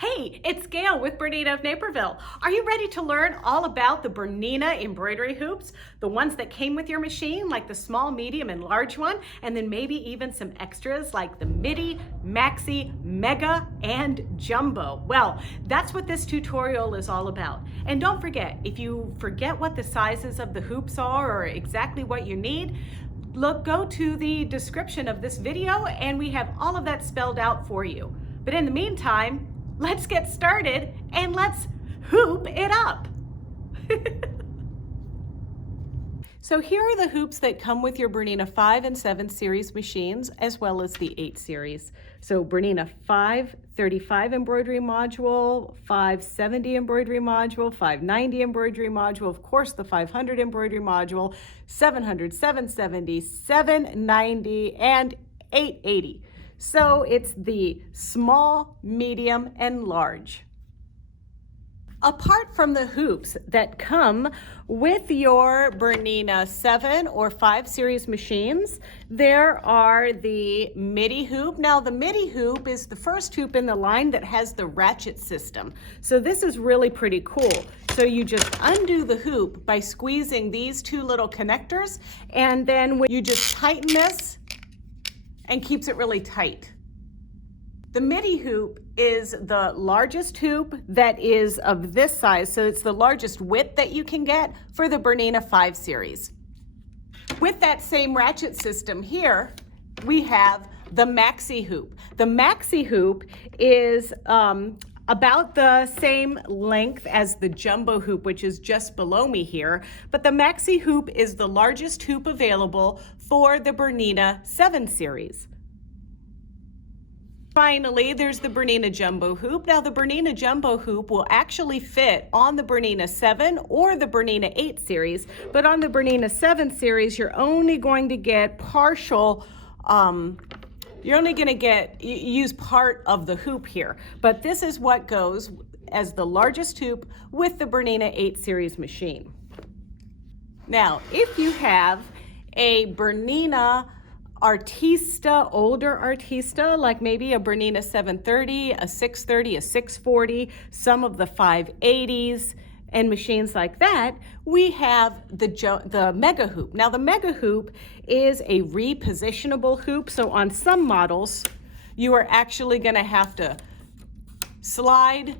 Hey, it's Gayle with BERNINA of Naperville. Are you ready to learn all about the BERNINA embroidery hoops? The ones that came with your machine, like the small, medium, and large one, and then maybe even some extras like the Midi, Maxi, Mega, and Jumbo. Well, that's what this tutorial is all about. And don't forget, if you forget what the sizes of the hoops are or exactly what you need, go to the description of this video and we have all of that spelled out for you. But in the meantime, let's get started and let's hoop it up. So here are the hoops that come with your BERNINA 5 and 7 series machines, as well as the 8 series. So BERNINA 535 embroidery module, 570 embroidery module, 590 embroidery module, of course the 500 embroidery module, 700, 770, 790, and 880. So it's the small, medium, and large. Apart from the hoops that come with your BERNINA 7 or 5 series machines, there are the Midi Hoop. Now the Midi Hoop is the first hoop in the line that has the ratchet system. So this is really pretty cool. So you just undo the hoop by squeezing these two little connectors, and then when you just tighten this and keeps it really tight. The Midi Hoop is the largest hoop that is of this size, so it's the largest width that you can get for the BERNINA 5 series. With that same ratchet system here, we have the Maxi Hoop. The Maxi Hoop is about the same length as the Jumbo Hoop, which is just below me here, but the Maxi Hoop is the largest hoop available for the BERNINA 7 series. Finally, there's the BERNINA Jumbo Hoop. Now the BERNINA Jumbo Hoop will actually fit on the BERNINA 7 or the BERNINA 8 series, but on the BERNINA 7 series, you're only going to get partial, you're only going to use part of the hoop here. But this is what goes as the largest hoop with the BERNINA 8 series machine. Now, if you have a BERNINA artista, older artista, like maybe a BERNINA 730, a 630, a 640, some of the 580s, and machines like that, we have the Mega Hoop. Now the Mega Hoop is a repositionable hoop, so on some models, you are actually gonna have to slide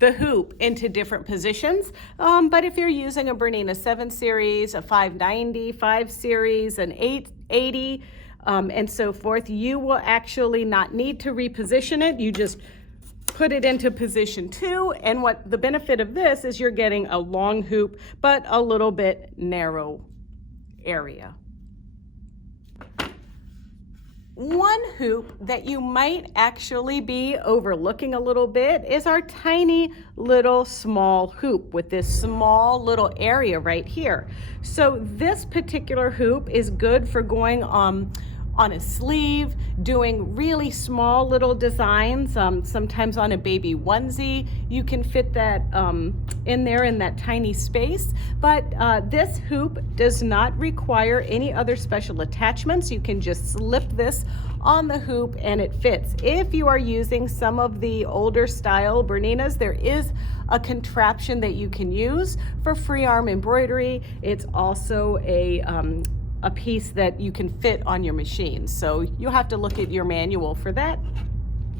the hoop into different positions, but if you're using a BERNINA 7 series, a 590, 5 series, an 880, and so forth, you will actually not need to reposition it. You just put it into position 2, and what the benefit of this is you're getting a long hoop, but a little bit narrow area. One hoop that you might actually be overlooking a little bit is our tiny little small hoop with this small little area right here. So this particular hoop is good for going on a sleeve, doing really small little designs, sometimes on a baby onesie. You can fit that in there in that tiny space, but this hoop does not require any other special attachments. You can just slip this on the hoop and it fits. If you are using some of the older style BERNINAs, there is a contraption that you can use for free arm embroidery. It's also a piece that you can fit on your machine. So you'll have to look at your manual for that.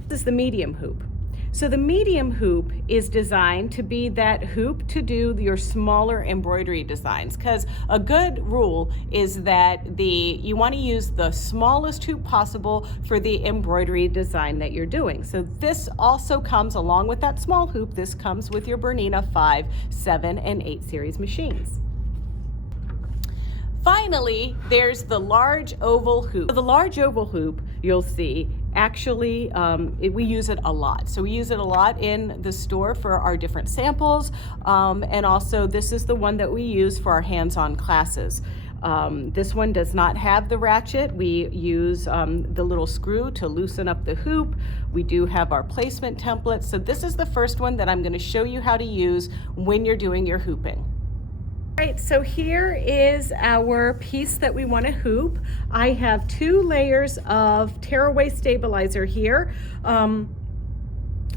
This is the medium hoop. So the medium hoop is designed to be that hoop to do your smaller embroidery designs, because a good rule is that you want to use the smallest hoop possible for the embroidery design that you're doing. So this also comes along with that small hoop. This comes with your BERNINA 5, 7, and 8 series machines. Finally, there's the large oval hoop. The large oval hoop, you'll see, actually, we use it a lot. So we use it a lot in the store for our different samples, and also this is the one that we use for our hands-on classes. This one does not have the ratchet. We use the little screw to loosen up the hoop. We do have our placement templates. So this is the first one that I'm going to show you how to use when you're doing your hooping. All right, so here is our piece that we want to hoop. I have 2 layers of tearaway stabilizer here. I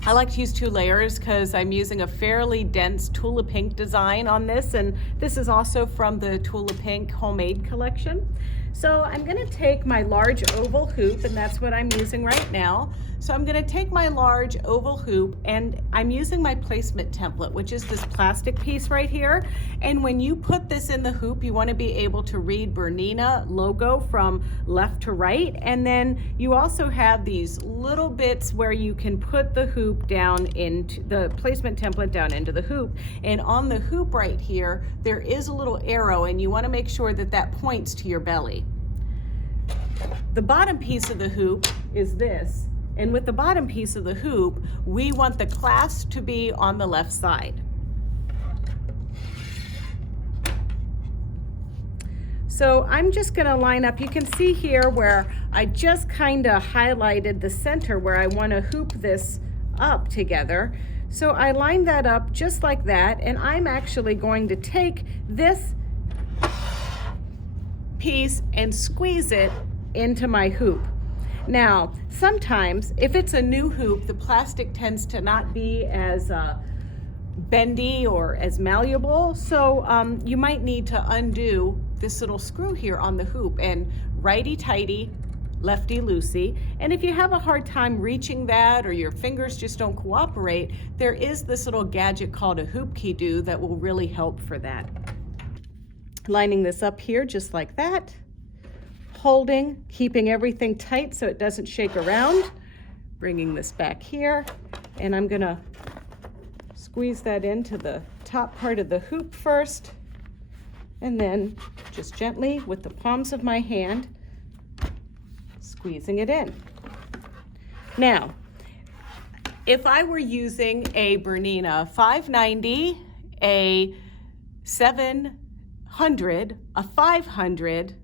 like to use 2 layers because I'm using a fairly dense Tula Pink design on this, and this is also from the Tula Pink homemade collection. So I'm going to take my large oval hoop, and that's what I'm using right now. So I'm going to take my large oval hoop, and I'm using my placement template, which is this plastic piece right here. And when you put this in the hoop, you want to be able to read BERNINA logo from left to right. And then you also have these little bits where you can put the hoop down into the placement template down into the hoop. And on the hoop right here, there is a little arrow, and you want to make sure that that points to your belly. The bottom piece of the hoop is this. And with the bottom piece of the hoop, we want the clasp to be on the left side. So I'm just going to line up. You can see here where I just kind of highlighted the center where I want to hoop this up together. So I lined that up just like that, and I'm actually going to take this piece and squeeze it into my hoop. Now, sometimes if it's a new hoop, the plastic tends to not be as bendy or as malleable, so you might need to undo this little screw here on the hoop, and righty-tighty, lefty-loosey. And if you have a hard time reaching that, or your fingers just don't cooperate, there is this little gadget called a hoop key-do that will really help for that. Lining this up here just like that, holding, keeping everything tight so it doesn't shake around, bringing this back here, and I'm gonna squeeze that into the top part of the hoop first, and then just gently with the palms of my hand, squeezing it in. Now, if I were using a BERNINA 590, a 700, a 500,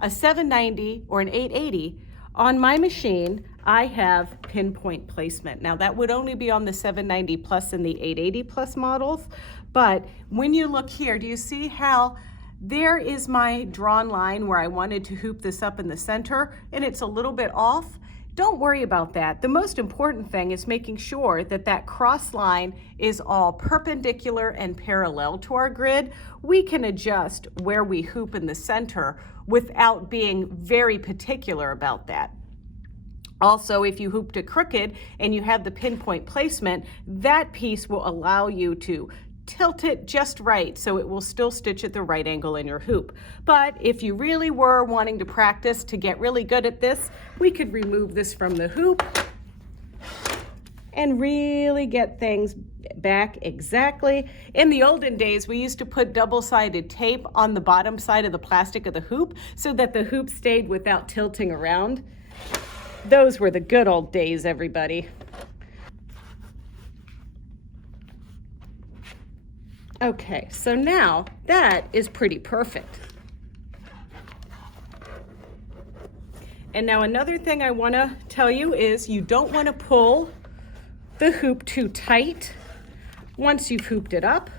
a 790, or an 880, on my machine, I have pinpoint placement. Now that would only be on the 790 plus and the 880 plus models, but when you look here, do you see how there is my drawn line where I wanted to hoop this up in the center, and it's a little bit off? Don't worry about that. The most important thing is making sure that that cross line is all perpendicular and parallel to our grid. We can adjust where we hoop in the center without being very particular about that. Also, if you hooped it crooked and you have the pinpoint placement, that piece will allow you to tilt it just right so it will still stitch at the right angle in your hoop. But if you really were wanting to practice to get really good at this, we could remove this from the hoop and really get things back exactly. In the olden days, we used to put double-sided tape on the bottom side of the plastic of the hoop so that the hoop stayed without tilting around. Those were the good old days, everybody. Okay, so now that is pretty perfect. And now another thing I want to tell you is you don't want to pull the hoop too tight once you've hooped it up.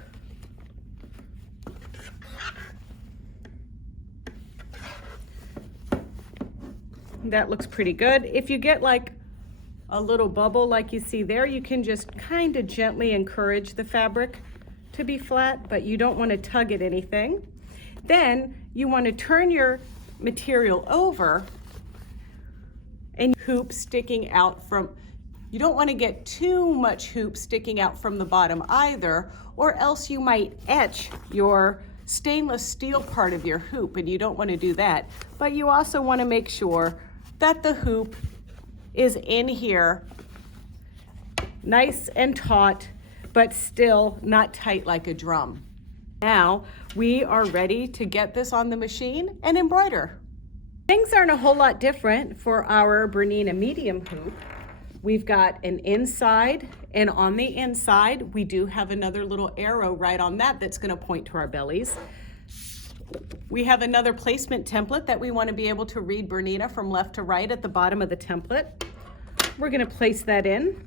That looks pretty good. If you get like a little bubble like you see there, you can just kind of gently encourage the fabric to be flat, but you don't want to tug at anything. Then you want to turn your material over and hoop sticking out from, you don't want to get too much hoop sticking out from the bottom either, or else you might etch your stainless steel part of your hoop, and you don't want to do that. But you also want to make sure that the hoop is in here nice and taut, but still not tight like a drum. Now we are ready to get this on the machine and embroider. Things aren't a whole lot different for our BERNINA medium hoop. We've got an inside, and on the inside, we do have another little arrow right on that that's gonna point to our bellies. We have another placement template that we want to be able to read BERNINA from left to right at the bottom of the template. We're going to place that in,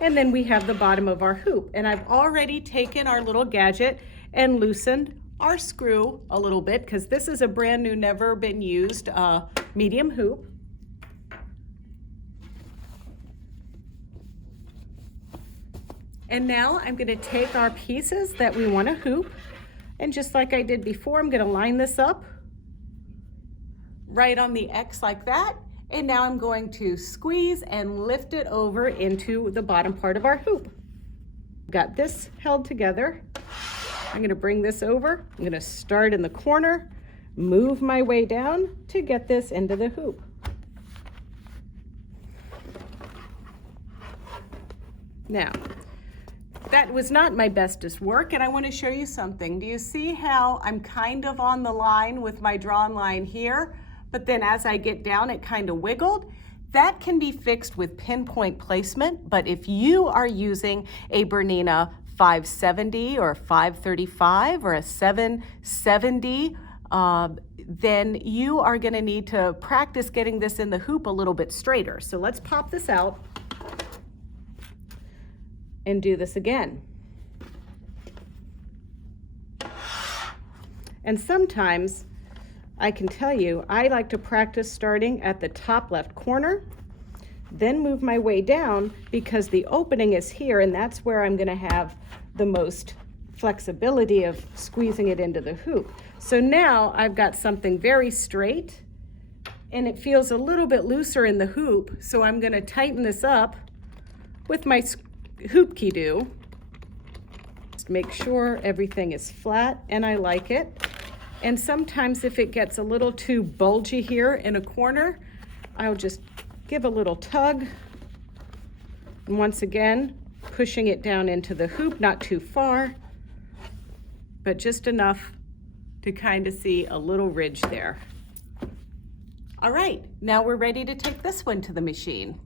and then we have the bottom of our hoop. And I've already taken our little gadget and loosen our screw a little bit, because this is a brand new, never been used medium hoop. And now I'm going to take our pieces that we want to hoop, and just like I did before, I'm going to line this up right on the X like that. And now I'm going to squeeze and lift it over into the bottom part of our hoop. Got this held together. I'm going to bring this over. I'm going to start in the corner, move my way down to get this into the hoop. Now, that was not my bestest work, and I want to show you something. Do you see how I'm kind of on the line with my drawn line here, but then as I get down, it kind of wiggled? That can be fixed with pinpoint placement, but if you are using a BERNINA 570 or 535 or a 770, then you are going to need to practice getting this in the hoop a little bit straighter. So let's pop this out and do this again. And sometimes, I can tell you, I like to practice starting at the top left corner, then move my way down, because the opening is here, and that's where I'm going to have the most flexibility of squeezing it into the hoop. So now I've got something very straight, and it feels a little bit looser in the hoop, so I'm going to tighten this up with my hoop key-do. Just make sure everything is flat and I like it. And sometimes if it gets a little too bulgy here in a corner, I'll just give a little tug. And once again, pushing it down into the hoop, not too far, but just enough to kind of see a little ridge there. All right, now we're ready to take this one to the machine.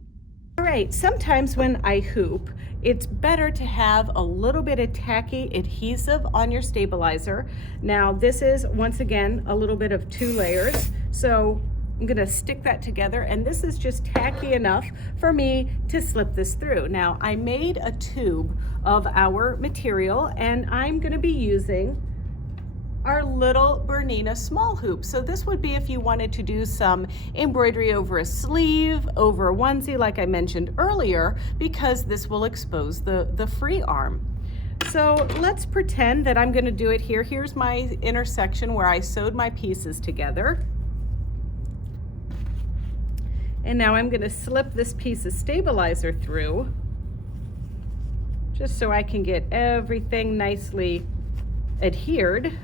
All right, sometimes when I hoop, it's better to have a little bit of tacky adhesive on your stabilizer. Now this is, once again, a little bit of 2 layers. So I'm gonna stick that together, and this is just tacky enough for me to slip this through. Now I made a tube of our material, and I'm gonna be using our little BERNINA small hoop. So this would be if you wanted to do some embroidery over a sleeve, over a onesie, like I mentioned earlier, because this will expose the free arm. So let's pretend that I'm gonna do it here. Here's my intersection where I sewed my pieces together. And now I'm gonna slip this piece of stabilizer through, just so I can get everything nicely adhered.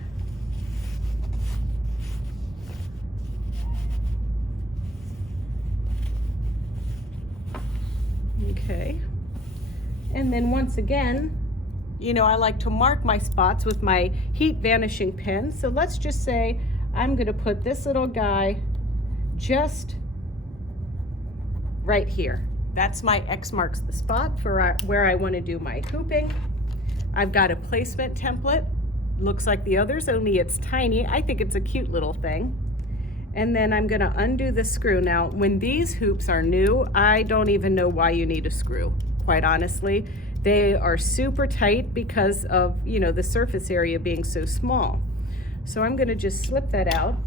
Okay, and then once again, you know, I like to mark my spots with my heat vanishing pen. So let's just say I'm going to put this little guy just right here. That's my X marks the spot for where I want to do my hooping. I've got a placement template. Looks like the others, only it's tiny. I think it's a cute little thing. And then I'm gonna undo the screw. Now, when these hoops are new, I don't even know why you need a screw, quite honestly. They are super tight because of, you know, the surface area being so small. So I'm gonna just slip that out.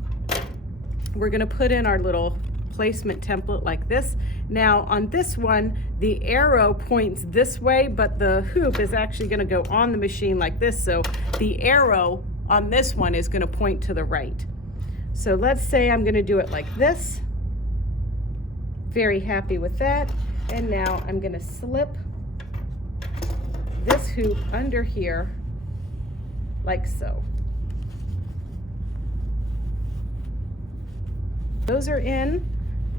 We're gonna put in our little placement template like this. Now, on this one, the arrow points this way, but the hoop is actually gonna go on the machine like this. So the arrow on this one is gonna point to the right. So let's say I'm going to do it like this. Very happy with that. And now I'm going to slip this hoop under here like so. Those are in.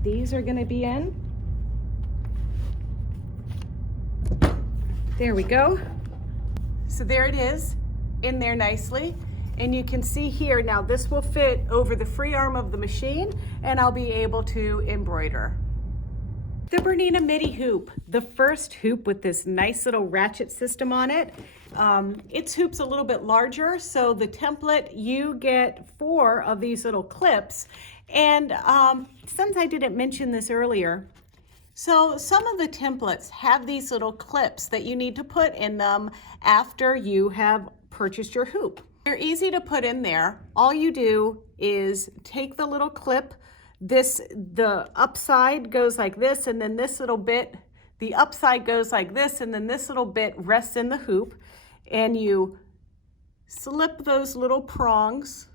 These are going to be in. There we go. So there it is, in there nicely. And you can see here, now this will fit over the free arm of the machine, and I'll be able to embroider. The BERNINA Midi Hoop, the first hoop with this nice little ratchet system on it. Its hoop's a little bit larger, so the template, you get 4 of these little clips. And since I didn't mention this earlier, so some of the templates have these little clips that you need to put in them after you have purchased your hoop. They're easy to put in there. All you do is take the little clip. The upside goes like this, and then this little bit, the upside goes like this, and then this little bit rests in the hoop, and you slip those little prongs.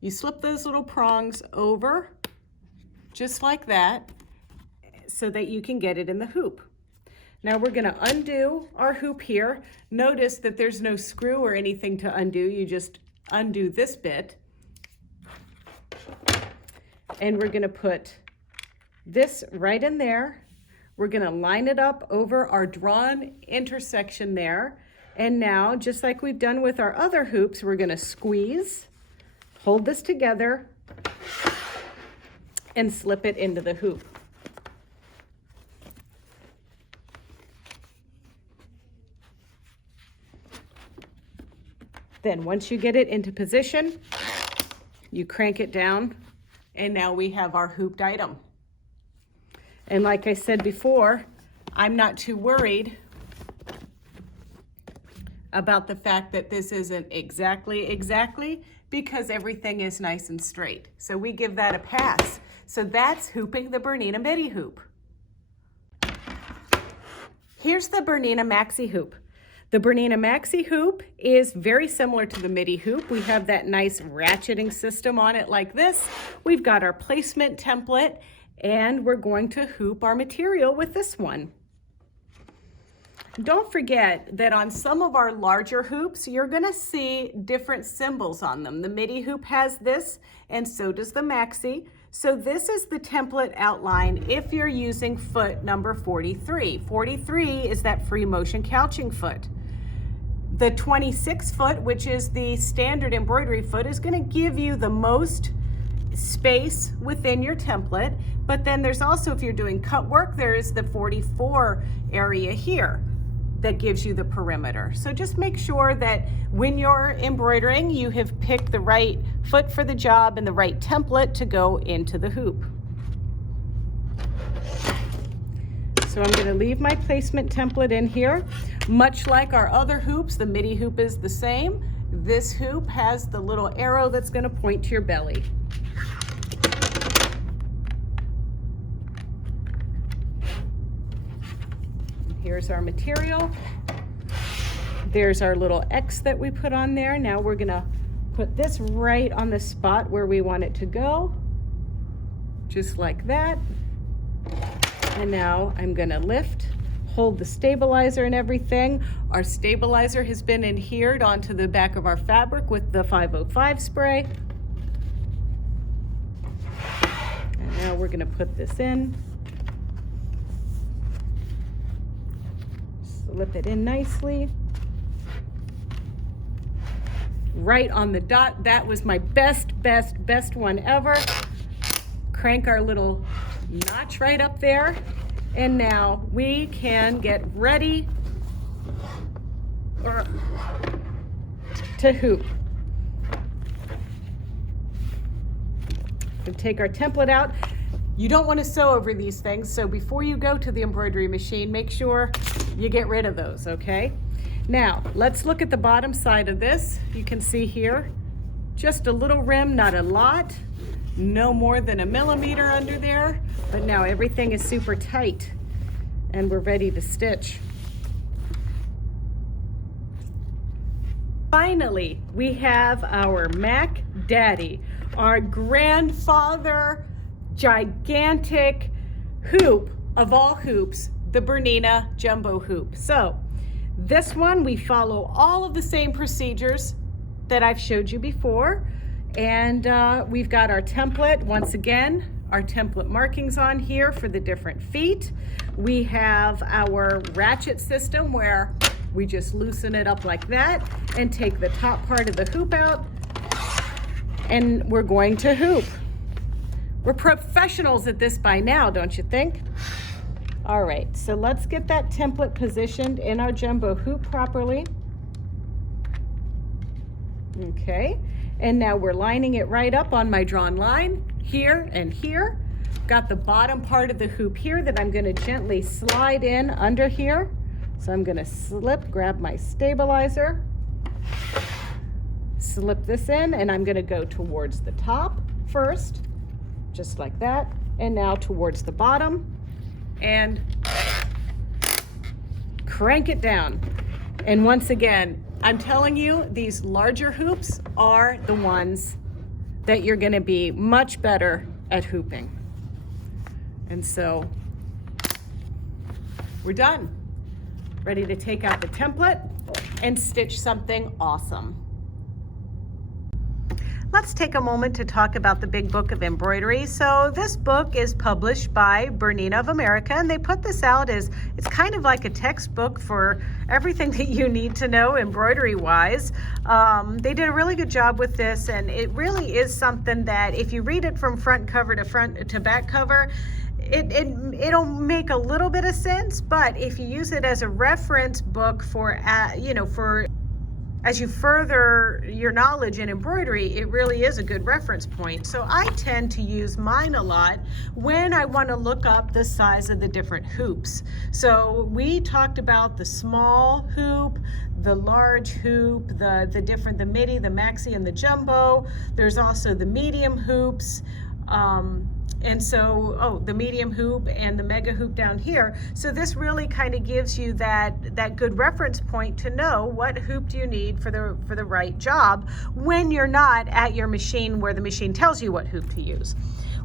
You slip those little prongs over just like that so that you can get it in the hoop. Now we're going to undo our hoop here. Notice that there's no screw or anything to undo. You just undo this bit. And we're going to put this right in there. We're going to line it up over our drawn intersection there. And now, just like we've done with our other hoops, we're going to squeeze, hold this together, and slip it into the hoop. Then once you get it into position, you crank it down, and now we have our hooped item. And like I said before, I'm not too worried about the fact that this isn't exactly, because everything is nice and straight. So we give that a pass. So that's hooping the Bernina Midi Hoop. Here's the Bernina Maxi Hoop. The Bernina Maxi Hoop is very similar to the Midi Hoop. We have that nice ratcheting system on it like this. We've got our placement template, and we're going to hoop our material with this one. Don't forget that on some of our larger hoops, you're gonna see different symbols on them. The Midi Hoop has this, and so does the Maxi. So this is the template outline if you're using foot number 43. 43 is that free motion couching foot. The 26 foot, which is the standard embroidery foot, is going to give you the most space within your template. But then there's also, if you're doing cut work, there is the 44 area here that gives you the perimeter. So just make sure that when you're embroidering, you have picked the right foot for the job and the right template to go into the hoop. So I'm going to leave my placement template in here. Much like our other hoops, the Midi Hoop is the same. This hoop has the little arrow that's going to point to your belly. Here's our material. There's our little X that we put on there. Now we're going to put this right on the spot where we want it to go, just like that. And now I'm going to lift, hold the stabilizer and everything. Our stabilizer has been adhered onto the back of our fabric with the 505 spray. And now we're going to put this in. Slip it in nicely. Right on the dot. That was my best one ever. Crank our little notch right up there, and now we can get ready to hoop. So take our template out. You don't want to sew over these things, so before you go to the embroidery machine, make sure you get rid of those, okay? Now, let's look at the bottom side of this. You can see here, just a little rim, not a lot. No more than 1 millimeter under there, but now everything is super tight and we're ready to stitch. Finally, we have our Mac Daddy, our grandfather, gigantic hoop of all hoops, the Bernina Jumbo Hoop. So this one, we follow all of the same procedures that I've showed you before. And we've got our template, once again, our template markings on here for the different feet. We have our ratchet system where we just loosen it up like that and take the top part of the hoop out, and we're going to hoop. We're professionals at this by now, don't you think? All right, so let's get that template positioned in our jumbo hoop properly. Okay. And now we're lining it right up on my drawn line, here and here. Got the bottom part of the hoop here that I'm gonna gently slide in under here. So I'm gonna slip, grab my stabilizer, slip this in, and I'm going to go towards the top first, just like that, and now towards the bottom, and crank it down. And once again, I'm telling you, these larger hoops are the ones that you're going to be much better at hooping. And so we're done. Ready to take out the template and stitch something awesome. Let's take a moment to talk about the Big Book of Embroidery. So this book is published by BERNINA of America, and they put this out as, it's kind of like a textbook for everything that you need to know embroidery-wise. They did a really good job with this, and it really is something that if you read it from front cover to back cover, it'll make a little bit of sense, but if you use it as a reference book for, as you further your knowledge in embroidery, it really is a good reference point. So I tend to use mine a lot when I want to look up the size of the different hoops. So we talked about the small hoop, the large hoop, the midi, the maxi, and the jumbo. There's also the medium hoops. And so, the medium hoop and the mega hoop down here. So this really kind of gives you that good reference point to know what hoop do you need for the right job when you're not at your machine where the machine tells you what hoop to use.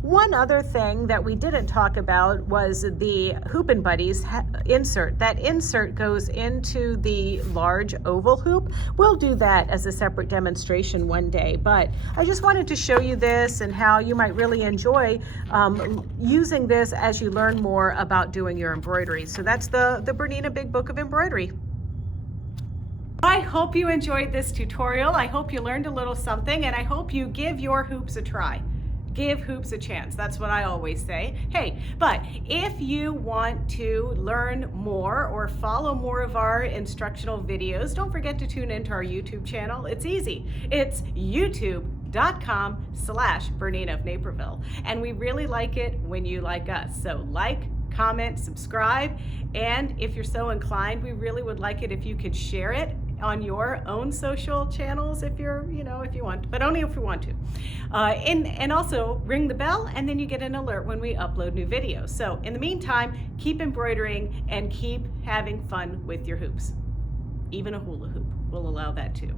One other thing that we didn't talk about was the Hoopin' Buddies insert. That insert goes into the large oval hoop. We'll do that as a separate demonstration one day, but I just wanted to show you this and how you might really enjoy using this as you learn more about doing your embroidery. So that's the BERNINA Big Book of Embroidery. I hope you enjoyed this tutorial. I hope you learned a little something, and I hope you give your hoops a try. Give hoops a chance. That's what I always say. Hey, but if you want to learn more or follow more of our instructional videos, don't forget to tune into our YouTube channel. It's easy. It's youtube.com/BERNINA of Naperville. And we really like it when you like us. So like, comment, subscribe, and if you're so inclined, we really would like it if you could share it on your own social channels if you're, if you want, but only if you want to. And also ring the bell, and then you get an alert when we upload new videos. So in the meantime, keep embroidering and keep having fun with your hoops. Even a hula hoop will allow that too.